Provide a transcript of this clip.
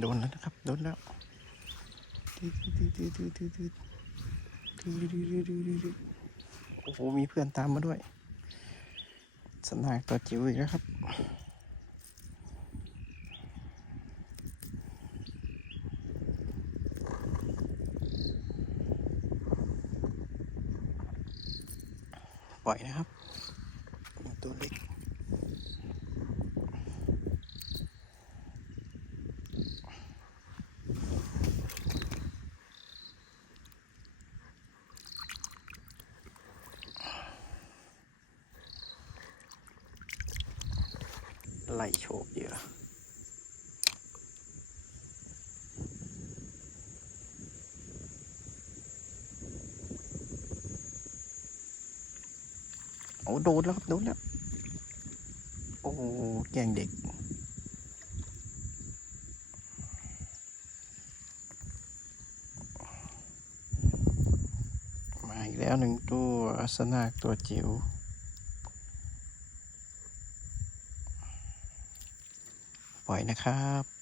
โดนแล้วนะครับ โดนแล้วโอ้โห มีเพื่อนตามมาด้วยสนากตัวจิ๋วอีกแล้วครับ ปล่อยนะครับ ตัวเล็ก ไล่โฉบเหยื่อโอ้โดนแล้วครับโดนแล้ว โอ้แกงเด็กมาอีกแล้วหนึ่งตัวสนากตัวจิ๋ว ปล่อยนะครับ